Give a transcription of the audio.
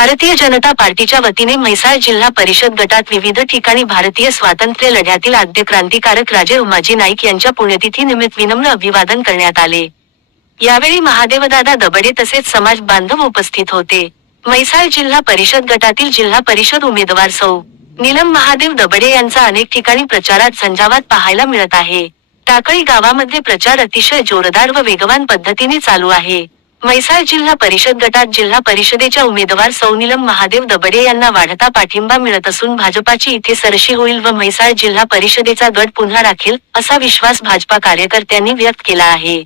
भारतीय जनता पार्टीच्या वतीने म्हैसाळ जिल्हा परिषद गटात विविध ठिकाणी भारतीय स्वातंत्र्य लढ्यातील आद्य क्रांतिकारक राजे उमाजी नाईक यांच्या पुण्यतिथी निमित्त विनम्र अभिवादन करण्यात आले। यावेळी महादेवदादा दबडे तसेच समाज बांधव उपस्थित होते। म्हैसाळ जिल्हा परिषद गटातील जिल्हा परिषद उमेदवार सौ. नीलम महादेव दबडे यांचा अनेक ठिकाणी प्रचारात झंझावात पाहायला मिळत आहे। टाकळी गावामध्ये प्रचार अतिशय जोरदार व वेगवान पद्धतीने चालू आहे। म्हैसाळ जिल्हा परिषद गटात जिल्हा परिषदेच्या उमेदवार सौ नीलम महादेव दबडे यांना वाढता पाठिंबा मिळत असून भाजपाची इथे सरशी होईल व म्हैसाळ जिल्हा परिषदेचा गड पुन्हा राखील असा विश्वास भाजपा कार्यकर्त्यांनी व्यक्त केला आहे।